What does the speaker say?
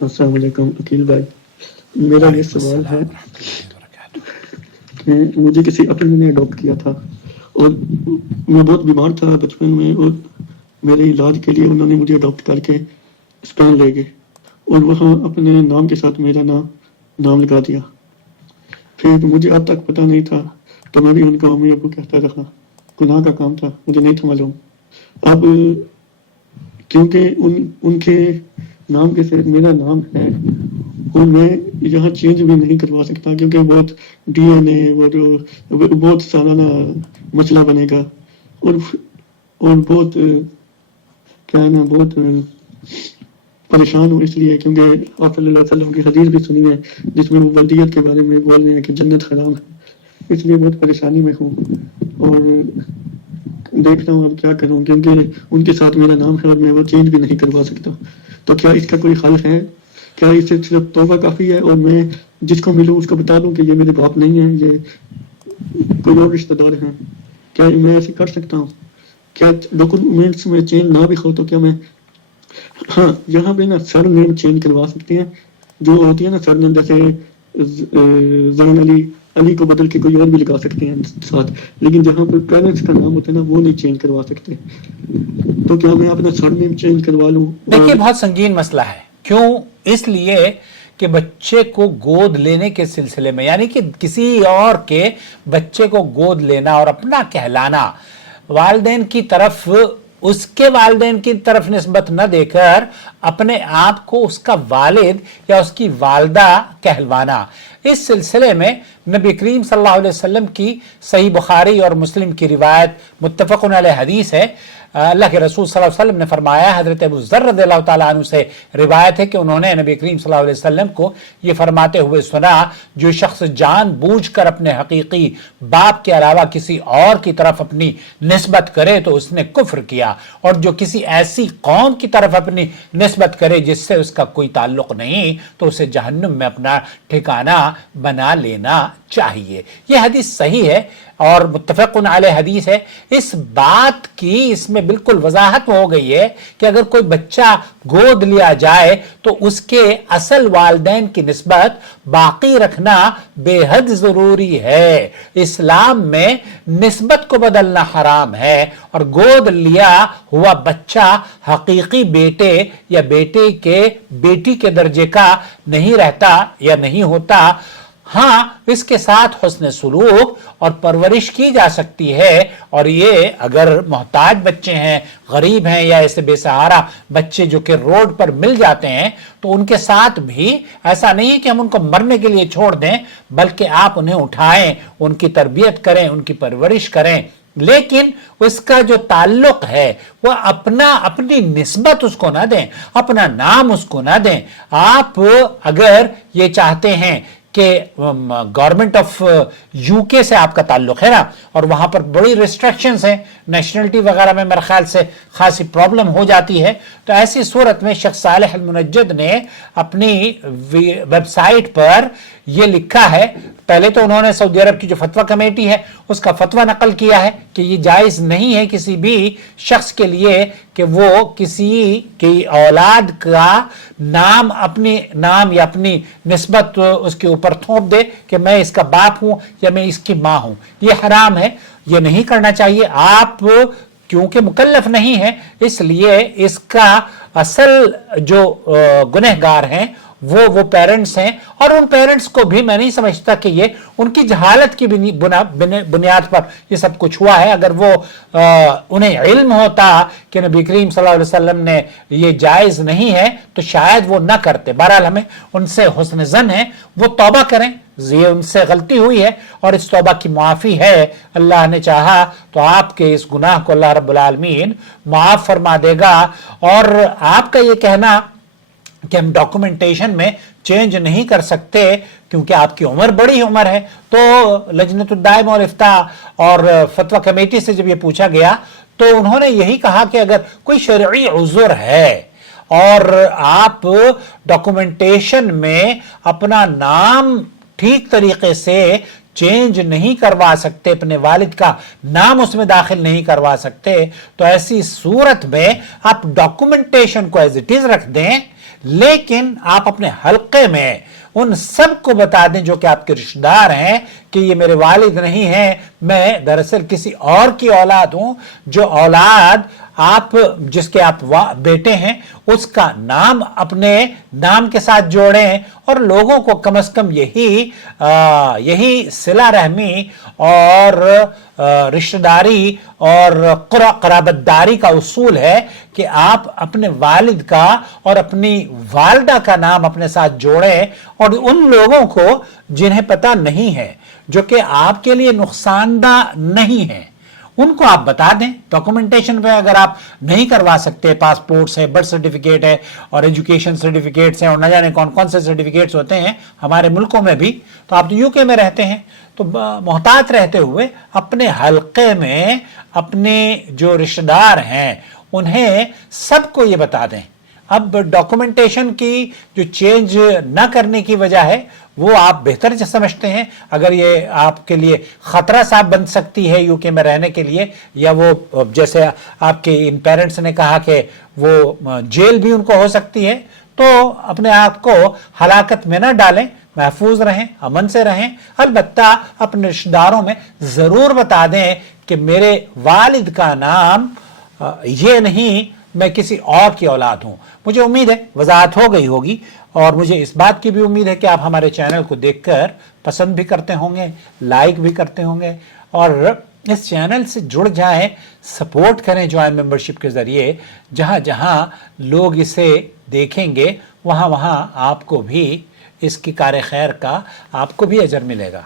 السلام علیکم عقیل بھائی، میرا یہ سوال ہے کہ مجھے کسی اپنے نے اڈاپٹ کیا تھا اور میں بہت بیمار تھا بچپن میں، اور میرے علاج کے لیے انہوں نے مجھے اڈاپٹ کر کے اسپین لے گئے اور وہاں اپنے نام کے ساتھ میرا نام لگا دیا. پھر مجھے اب تک پتہ نہیں تھا، تو میں بھی ان کا امی ابو کہتا رہا. گناہ کا کام تھا، مجھے نہیں تھا معلوم. اب کیونکہ ان کے نام کے ساتھ میرا نام ہے اور میں یہاں چینج بھی نہیں کروا سکتا کیونکہ بہت ڈی این اے اور بہت سارا مسئلہ بنے گا، اور بہت کیا ہے نا، بہت پریشان ہوں اس لیے کیونکہ آپ صلی اللہ علیہ وسلم کی حدیث بھی سنی ہے جس میں وہ والدیت کے بارے میں بول رہے ہیں کہ جنت حرام ہے. اس لیے بہت پریشانی میں ہوں اور دیکھ رہا ہوں اب کیا کروں، کیونکہ ان کے ساتھ میرا نام ہے اور میں وہ چینج بھی نہیں کروا سکتا. تو کیا اس کا کوئی حل ہے؟ کیا اس سے صرف توبہ کافی ہے اور میں جس کو ملوں اس کو بتا دوں کہ یہ میرے باپ نہیں ہیں، یہ کوئی اور رشتہ دار ہیں؟ کیا میں ایسے کر سکتا ہوں؟ کیا ڈاکومنٹس میں چینج نہ بھی ہو تو کیا میں، ہاں یہاں پہ نا سر نیم چینج کروا سکتے ہیں جو ہوتی ہے نا سر نیم، جیسے زین علی کو بدل کے کوئی اور بھی لگا سکتے ہیں ساتھ، لیکن جہاں پر پیرنٹس کا نام ہوتا ہے نا وہ نہیں چینج کروا سکتے. تو کیا میں اپنا سر نیم چینج کروا لوں؟ دیکھیے بہت سنگین مسئلہ ہے. کیوں؟ اس لیے کہ بچے کو گود لینے کے سلسلے میں، یعنی کہ کسی اور کے بچے کو گود لینا اور اپنا کہلانا، والدین کی طرف اس کے والدین کی طرف نسبت نہ دے کر اپنے آپ کو اس کا والد یا اس کی والدہ کہلوانا، اس سلسلے میں نبی کریم صلی اللہ علیہ وسلم کی صحیح بخاری اور مسلم کی روایت متفق علیہ حدیث ہے. اللہ کے رسول صلی اللہ علیہ وسلم نے فرمایا، حضرت ابو ذر رضی اللہ تعالیٰ عنہ سے روایت ہے کہ انہوں نے نبی کریم صلی اللہ علیہ وسلم کو یہ فرماتے ہوئے سنا، جو شخص جان بوجھ کر اپنے حقیقی باپ کے علاوہ کسی اور کی طرف اپنی نسبت کرے تو اس نے کفر کیا، اور جو کسی ایسی قوم کی طرف اپنی نسبت کرے جس سے اس کا کوئی تعلق نہیں تو اسے جہنم میں اپنا ٹھکانہ بنا لینا چاہیے. یہ حدیث صحیح ہے اور متفق علیہ حدیث ہے. اس بات کی اس میں بالکل وضاحت ہو گئی ہے کہ اگر کوئی بچہ گود لیا جائے تو اس کے اصل والدین کی نسبت باقی رکھنا بے حد ضروری ہے. اسلام میں نسبت کو بدلنا حرام ہے اور گود لیا ہوا بچہ حقیقی بیٹے یا بیٹی کے درجے کا نہیں رہتا یا نہیں ہوتا. ہاں اس کے ساتھ حسن سلوک اور پرورش کی جا سکتی ہے، اور یہ اگر محتاج بچے ہیں، غریب ہیں، یا ایسے بے سہارا بچے جو کہ روڈ پر مل جاتے ہیں تو ان کے ساتھ بھی ایسا نہیں ہے کہ ہم ان کو مرنے کے لیے چھوڑ دیں، بلکہ آپ انہیں اٹھائیں، ان کی تربیت کریں، ان کی پرورش کریں، لیکن اس کا جو تعلق ہے وہ اپنی نسبت اس کو نہ دیں، اپنا نام اس کو نہ دیں. آپ اگر یہ چاہتے ہیں کہ گورنمنٹ آف یو کے سے آپ کا تعلق ہے نا، اور وہاں پر بڑی ریسٹرکشنز ہیں، نیشنلٹی وغیرہ میں میرے خیال سے خاصی پرابلم ہو جاتی ہے، تو ایسی صورت میں شیخ صالح المنجد نے اپنی ویب سائٹ پر یہ لکھا ہے. پہلے تو انہوں نے سعودی عرب کی جو فتویٰ کمیٹی ہے اس کا فتویٰ نقل کیا ہے کہ یہ جائز نہیں ہے کسی بھی شخص کے لیے کہ وہ کسی کی اولاد کا نام، اپنی نام یا اپنی نسبت اس کے اوپر تھوپ دے کہ میں اس کا باپ ہوں یا میں اس کی ماں ہوں. یہ حرام ہے، یہ نہیں کرنا چاہیے. آپ کیونکہ مکلف نہیں ہے اس لیے اس کا اصل جو گنہگار ہیں وہ پیرنٹس ہیں، اور ان پیرنٹس کو بھی میں نہیں سمجھتا کہ یہ ان کی جہالت کی بنیاد پر یہ سب کچھ ہوا ہے. اگر وہ انہیں علم ہوتا کہ نبی کریم صلی اللہ علیہ وسلم نے یہ جائز نہیں ہے تو شاید وہ نہ کرتے. بہرحال ہمیں ان سے حسن ظن ہے، وہ توبہ کریں، یہ ان سے غلطی ہوئی ہے اور اس توبہ کی معافی ہے. اللہ نے چاہا تو آپ کے اس گناہ کو اللہ رب العالمین معاف فرما دے گا. اور آپ کا یہ کہنا کہ ہم ڈاکومنٹیشن میں چینج نہیں کر سکتے کیونکہ آپ کی عمر بڑی عمر ہے، تو لجنۃ الدائمہ اور افتاء اور فتویٰ کمیٹی سے جب یہ پوچھا گیا تو انہوں نے یہی کہا کہ اگر کوئی شرعی عذر ہے اور آپ ڈاکومنٹیشن میں اپنا نام ٹھیک طریقے سے چینج نہیں کروا سکتے, اپنے والد کا نام اس میں داخل نہیں کروا سکتے, تو ایسی صورت میں آپ ڈاکومنٹیشن کو ایز اٹ از رکھ دیں, لیکن آپ اپنے حلقے میں ان سب کو بتا دیں جو کہ آپ کے رشتہ دار ہیں کہ یہ میرے والد نہیں ہیں, میں دراصل کسی اور کی اولاد ہوں, جو اولاد آپ جس کے آپ بیٹے ہیں اس کا نام اپنے نام کے ساتھ جوڑیں, اور لوگوں کو کم از کم یہی صلہ رحمی اور رشتہ داری اور قرابت داری کا اصول ہے کہ آپ اپنے والد کا اور اپنی والدہ کا نام اپنے ساتھ جوڑیں, اور ان لوگوں کو جنہیں پتہ نہیں ہے, جو کہ آپ کے لیے نقصان دہ نہیں ہے, ان کو آپ بتا دیں. ڈاکومنٹیشن پہ اگر آپ نہیں کروا سکتے, پاسپورٹس ہے, برتھ سرٹیفکیٹ ہے, اور ایجوکیشن سرٹیفکیٹس ہیں, اور نہ جانے کون کون سے سرٹیفکیٹس ہوتے ہیں ہمارے ملکوں میں بھی, تو آپ یو کے میں رہتے ہیں, تو محتاط رہتے ہوئے اپنے حلقے میں اپنے جو رشتہ دار ہیں انہیں سب کو یہ بتا دیں. اب ڈاکومنٹیشن کی جو چینج نہ کرنے کی وجہ ہے وہ آپ بہتر سمجھتے ہیں, اگر یہ آپ کے لیے خطرہ صاحب بن سکتی ہے یو کے میں رہنے کے لیے, یا وہ جیسے آپ کے ان پیرنٹس نے کہا کہ وہ جیل بھی ان کو ہو سکتی ہے, تو اپنے آپ کو ہلاکت میں نہ ڈالیں, محفوظ رہیں, امن سے رہیں. البتہ اپنے رشتہ داروں میں ضرور بتا دیں کہ میرے والد کا نام یہ نہیں, میں کسی اور کی اولاد ہوں. مجھے امید ہے وضاحت ہو گئی ہوگی, اور مجھے اس بات کی بھی امید ہے کہ آپ ہمارے چینل کو دیکھ کر پسند بھی کرتے ہوں گے, لائک بھی کرتے ہوں گے, اور اس چینل سے جڑ جائیں, سپورٹ کریں جوائن ممبرشپ کے ذریعے. جہاں جہاں لوگ اسے دیکھیں گے وہاں وہاں آپ کو بھی اس کی کار خیر کا آپ کو بھی اجر ملے گا.